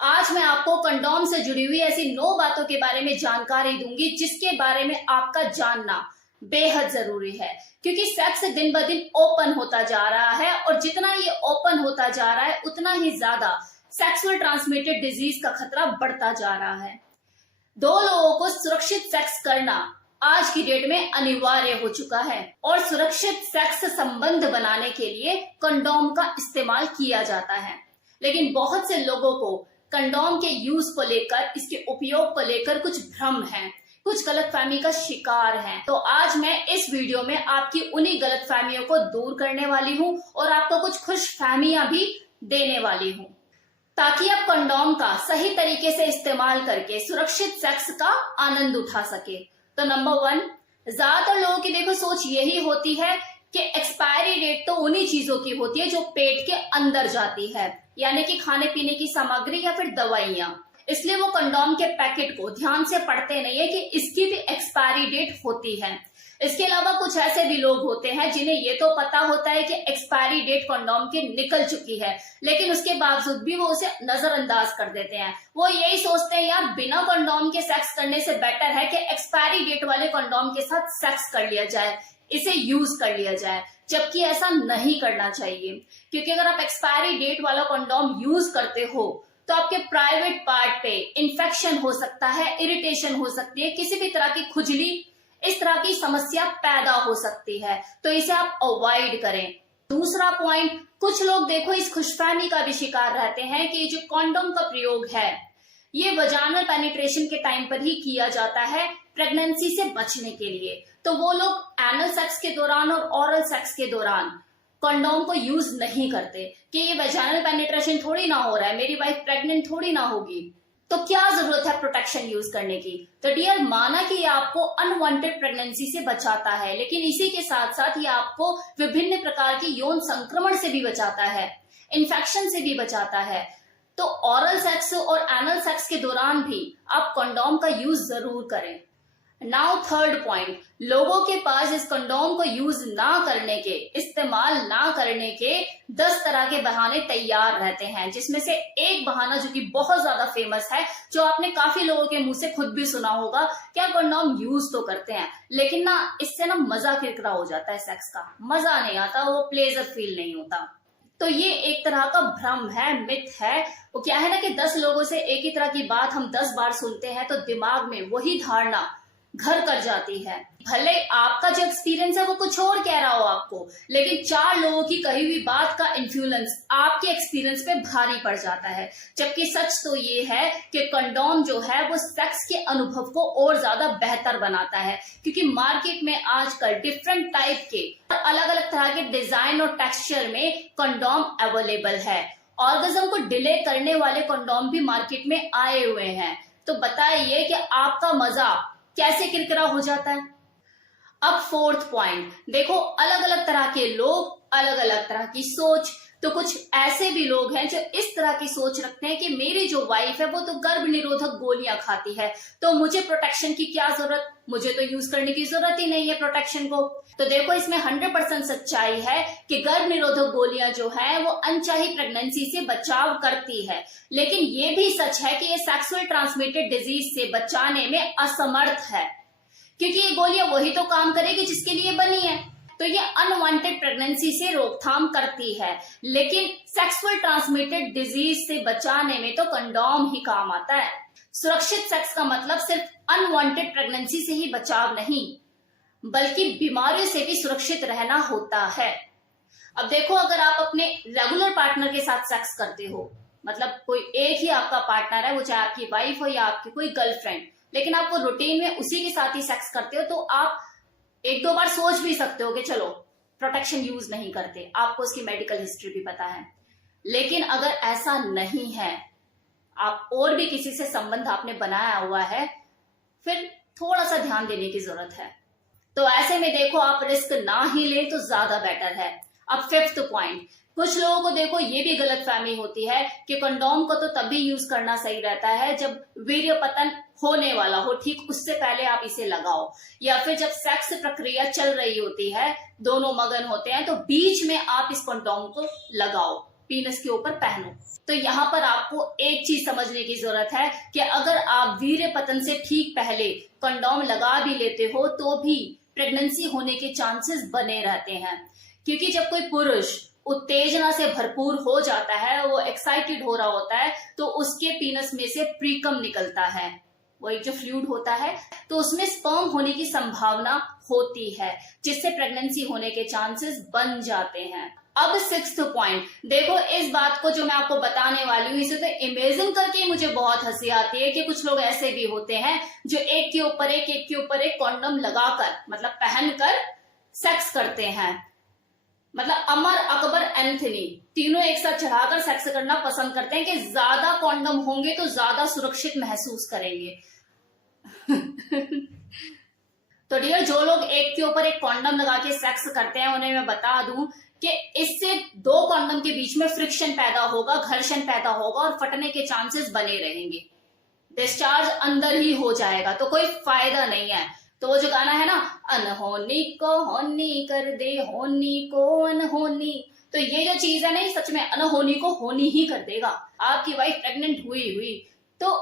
आज मैं आपको कंडोम से जुड़ी हुई ऐसी 9 बातों के बारे में जानकारी दूंगी जिसके बारे में आपका जानना बेहद जरूरी है, क्योंकि सेक्स दिन ब दिन ओपन होता जा रहा है और जितना ये ओपन होता जा रहा है उतना ही ज्यादा सेक्सुअल ट्रांसमिटेड डिजीज का खतरा बढ़ता जा रहा है। दो लोगों को सुरक्षित सेक्स करना आज की डेट में अनिवार्य हो चुका है और सुरक्षित सेक्स संबंध बनाने के लिए कंडोम का इस्तेमाल किया जाता है। लेकिन बहुत से लोगों को कंडोम के यूज को लेकर, इसके उपयोग को लेकर कुछ भ्रम है, कुछ गलतफहमी का शिकार हैं। तो आज मैं इस वीडियो में आपकी उन्हीं गलतफहमियों को दूर करने वाली हूं और आपको कुछ खुशफहमियां भी देने वाली हूं, ताकि आप कंडोम का सही तरीके से इस्तेमाल करके सुरक्षित सेक्स का आनंद उठा सके। तो नंबर 1, ज्यादातर लोगों की देखो सोच यही होती है कि एक्सपायरी डेट तो उन्हीं चीजों की होती है जो पेट के अंदर जाती है, यानी कि खाने पीने की सामग्री या फिर दवाइयां। इसलिए वो कंडोम के पैकेट को ध्यान से पढ़ते नहीं है कि इसकी भी एक्सपायरी डेट होती है। इसके अलावा कुछ ऐसे भी लोग होते हैं जिन्हें ये तो पता होता है कि एक्सपायरी डेट कंडोम की निकल चुकी है, लेकिन उसके बावजूद भी वो उसे नजरअंदाज कर देते हैं। वो यही सोचते हैं यार बिना कंडोम के सेक्स करने से बेटर है कि एक्सपायरी डेट वाले कंडोम के साथ सेक्स कर लिया जाए, इसे यूज कर लिया जाए, जबकि ऐसा नहीं करना चाहिए। क्योंकि अगर आप एक्सपायरी डेट वाला कंडोम यूज करते हो तो आपके प्राइवेट पार्ट पे इंफेक्शन हो सकता है, इरिटेशन हो सकती है, किसी भी तरह की खुजली, इस तरह की समस्या पैदा हो सकती है। तो इसे आप अवॉइड करें। दूसरा पॉइंट, कुछ लोग देखो इस खुशफहमी का भी शिकार रहते हैं कि जो कंडोम का प्रयोग है ये वजाइनल पेनिट्रेशन के टाइम पर ही किया जाता है प्रेगनेंसी से बचने के लिए। तो वो लोग एनल सेक्स के दौरान और ओरल सेक्स के दौरान कंडोम को यूज नहीं करते कि ये वजाइनल पेनिट्रेशन थोड़ी ना हो रहा है, मेरी वाइफ प्रेग्नेंट थोड़ी ना होगी, तो क्या जरूरत है प्रोटेक्शन यूज करने की। तो डियर, माना कि ये आपको अनवांटेड प्रेगनेंसी से बचाता है, लेकिन इसी के साथ साथ ये आपको विभिन्न प्रकार की यौन संक्रमण से भी बचाता है, इन्फेक्शन से भी बचाता है। तो ओरल सेक्स और एनल सेक्स के दौरान भी आप कंडोम का यूज जरूर करें। नाउ थर्ड पॉइंट, लोगों के पास इस कंडोम को यूज ना करने के, इस्तेमाल ना करने के 10 तरह के बहाने तैयार रहते हैं, जिसमें से एक बहाना जो कि बहुत ज्यादा फेमस है, जो आपने काफी लोगों के मुंह से खुद भी सुना होगा, क्या कंडोम यूज तो करते हैं लेकिन ना इससे ना मजा किरकिरा हो जाता है, सेक्स का मजा नहीं आता, वो प्लेजर फील नहीं होता। तो ये एक तरह का भ्रम है, मिथ है। वो क्या है ना कि 10 लोगों से एक ही तरह की बात हम 10 बार सुनते हैं तो दिमाग में वही धारणा घर कर जाती है। भले आपका जो एक्सपीरियंस है वो कुछ और कह रहा हो आपको, लेकिन 4 लोगों की कही हुई बात का इन्फ्लुएंस आपके एक्सपीरियंस पे भारी पड़ जाता है। जबकि सच तो ये है कि कंडोम जो है वो सेक्स के अनुभव को और ज्यादा बेहतर बनाता है, क्योंकि मार्केट में आजकल डिफरेंट टाइप के अलग अलग तरह के डिजाइन और टेक्सचर में कंडोम अवेलेबल है। ऑर्गेज्म को डिले करने वाले कंडोम भी मार्केट में आए हुए हैं। तो बताइए कि आपका मजा कैसे किरकिरा हो जाता है। अब फोर्थ पॉइंट, देखो अलग अलग तरह के लोग, अलग अलग तरह की सोच। तो कुछ ऐसे भी लोग हैं जो इस तरह की सोच रखते हैं कि मेरी जो वाइफ है वो तो गर्भ निरोधक गोलियां खाती है, तो मुझे प्रोटेक्शन की क्या जरूरत, मुझे तो यूज करने की जरूरत ही नहीं है प्रोटेक्शन को। तो देखो इसमें 100% सच्चाई है कि गर्भ निरोधक गोलियां जो है वो अनचाही प्रेगनेंसी से बचाव करती है, लेकिन ये भी सच है कि ये सेक्सुअल ट्रांसमिटेड डिजीज से बचाने में असमर्थ है, क्योंकि ये गोलियां वही तो काम करेगी जिसके लिए बनी है। तो ये अनवांटेड प्रेगनेंसी से रोकथाम करती है, लेकिन सेक्सुअल ट्रांसमिटेड डिजीज से बचाने में तो कंडोम ही काम आता है। सुरक्षित सेक्स का मतलब सिर्फ अनवांटेड प्रेगनेंसी से ही बचाव नहीं, बल्कि बीमारियों से भी सुरक्षित रहना होता है। अब देखो, अगर आप अपने रेगुलर पार्टनर के साथ सेक्स करते हो, मतलब कोई एक ही आपका पार्टनर है, वो चाहे आपकी वाइफ हो या आपकी कोई गर्लफ्रेंड, लेकिन आप वो रूटीन में उसी के साथ ही सेक्स करते हो, तो आप 1-2 बार सोच भी सकते हो कि चलो प्रोटेक्शन यूज नहीं करते, आपको उसकी मेडिकल हिस्ट्री भी पता है। लेकिन अगर ऐसा नहीं है, आप और भी किसी से संबंध आपने बनाया हुआ है, फिर थोड़ा सा ध्यान देने की जरूरत है। तो ऐसे में देखो आप रिस्क ना ही लें तो ज्यादा बेटर है। अब फिफ्थ पॉइंट, कुछ लोगों को देखो ये भी गलतफहमी होती है कि कंडोम को तो तभी यूज करना सही रहता है जब वीर्य पतन होने वाला हो, ठीक उससे पहले आप इसे लगाओ, या फिर जब सेक्स प्रक्रिया चल रही होती है, दोनों मगन होते हैं, तो बीच में आप इस कंडोम को लगाओ। पीनस के ऊपर पहनो। तो यहाँ पर आपको एक चीज समझने की जरूरत है कि अगर आप वीर्य पतन से ठीक पहले कंडोम लगा भी लेते हो तो भी प्रेगनेंसी होने के चांसेस बने रहते हैं, क्योंकि जब कोई पुरुष उत्तेजना से भरपूर हो जाता है, वो एक्साइटेड हो रहा होता है, तो उसके पीनस में से प्रीकम निकलता है, वो एक जो फ्लूइड होता है, तो उसमें स्पर्म होने की संभावना होती है, जिससे प्रेगनेंसी होने के चांसेस बन जाते हैं। अब 6th पॉइंट देखो, इस बात को जो मैं आपको बताने वाली हूँ, इसे तो इमेजिन करके मुझे बहुत हंसी आती है कि कुछ लोग ऐसे भी होते हैं जो एक के ऊपर एक कॉन्डम लगाकर, मतलब पहनकर सेक्स करते हैं। मतलब अमर, अकबर, एंथनी तीनों एक साथ चढ़ाकर सेक्स करना पसंद करते हैं कि ज्यादा कॉन्डम होंगे तो ज्यादा सुरक्षित महसूस करेंगे। तो डियर, जो लोग एक के ऊपर एक कॉन्डम लगा के सेक्स करते हैं, उन्हें मैं बता दूं कि इससे दो कॉन्डम के बीच में फ्रिक्शन पैदा होगा, घर्षण पैदा होगा और फटने के चांसेस बने रहेंगे, डिस्चार्ज अंदर ही हो जाएगा, तो कोई फायदा नहीं है। तो वो जो गाना है ना, अनहोनी को होनी कर दे, होनी को अनहोनी, तो ये जो चीज है ना, ये सच में अनहोनी को होनी ही कर देगा। आपकी वाइफ प्रेग्नेंट हुई तो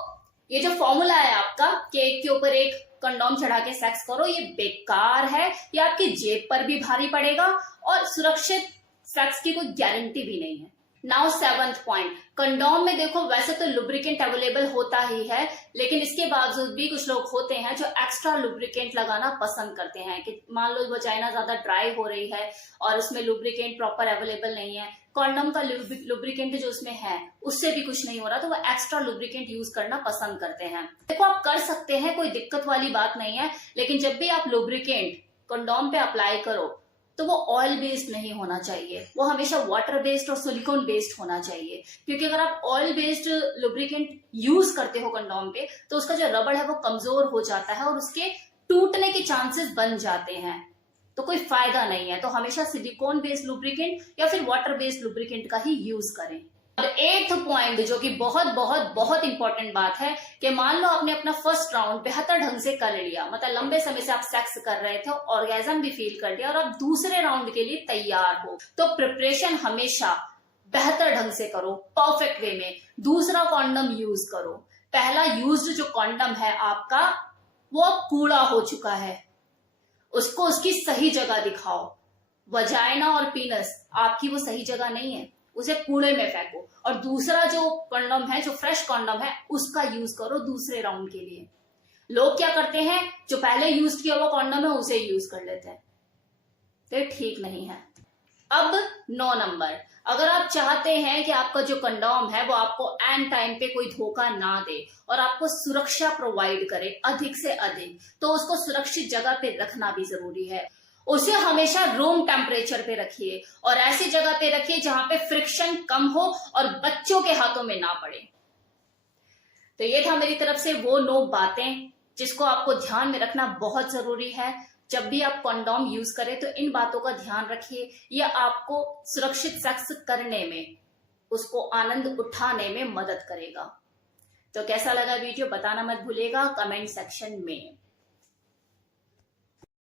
ये जो फॉर्मूला है आपका कि एक के ऊपर एक कंडोम चढ़ा के सेक्स करो, ये बेकार है, ये आपकी जेब पर भी भारी पड़ेगा और सुरक्षित सेक्स की कोई गारंटी भी नहीं है। नाउ 7th पॉइंट, कंडोम में देखो वैसे तो लुब्रिकेंट अवेलेबल होता ही है, लेकिन इसके बावजूद भी कुछ लोग होते हैं जो एक्स्ट्रा लुब्रिकेंट लगाना पसंद करते हैं कि मान लो वजाइना ज्यादा ड्राई हो रही है और उसमें लुब्रिकेंट प्रॉपर अवेलेबल नहीं है, कंडोम का लुब्रिकेंट जो उसमें है उससे भी कुछ नहीं हो रहा, तो वो एक्स्ट्रा लुब्रिकेंट यूज करना पसंद करते हैं। देखो, आप कर सकते हैं, कोई दिक्कत वाली बात नहीं है, लेकिन जब भी आप लुब्रिकेंट कंडोम पे अप्लाई करो तो वो ऑयल बेस्ड नहीं होना चाहिए, वो हमेशा वाटर बेस्ड और सिलिकॉन बेस्ड होना चाहिए, क्योंकि अगर आप ऑयल बेस्ड लुब्रिकेंट यूज करते हो कंडोम पे तो उसका जो रबड़ है वो कमजोर हो जाता है और उसके टूटने के चांसेस बन जाते हैं, तो कोई फायदा नहीं है। तो हमेशा सिलिकॉन बेस्ड लुब्रिकेंट या फिर वाटर बेस्ड लुब्रिकेंट का ही यूज करें। अब 8th पॉइंट, जो कि बहुत बहुत बहुत इंपॉर्टेंट बात है कि मान लो आपने अपना फर्स्ट राउंड बेहतर ढंग से कर लिया, मतलब लंबे समय से आप सेक्स कर रहे थे, ऑर्गेजम भी फील कर लिया और आप दूसरे राउंड के लिए तैयार हो, तो प्रिपरेशन हमेशा बेहतर ढंग से करो, परफेक्ट वे में। दूसरा कॉन्डम यूज करो, पहला यूज्ड जो कॉन्डम है आपका वो अब कूड़ा हो चुका है, उसको उसकी सही जगह दिखाओ। वजाइना और पीनस आपकी वो सही जगह नहीं है, उसे कूड़े में फेंको और दूसरा जो कंडोम है, जो फ्रेश कंडोम है, उसका यूज करो दूसरे राउंड के लिए। लोग क्या करते हैं, जो पहले यूज किया हुआ कंडोम है उसे यूज कर लेते हैं, तो ठीक नहीं है। अब 9 नंबर, अगर आप चाहते हैं कि आपका जो कंडोम है वो आपको एंड टाइम पे कोई धोखा ना दे और आपको सुरक्षा प्रोवाइड करे अधिक से अधिक, तो उसको सुरक्षित जगह पे रखना भी जरूरी है। उसे हमेशा रूम टेम्परेचर पे रखिए और ऐसी जगह पे रखिए जहां पे फ्रिक्शन कम हो और बच्चों के हाथों में ना पड़े। तो ये था मेरी तरफ से वो 9 बातें जिसको आपको ध्यान में रखना बहुत जरूरी है। जब भी आप कंडोम यूज करें तो इन बातों का ध्यान रखिए, यह आपको सुरक्षित सेक्स करने में, उसको आनंद उठाने में मदद करेगा। तो कैसा लगा वीडियो बताना मत भूलिएगा कमेंट सेक्शन में।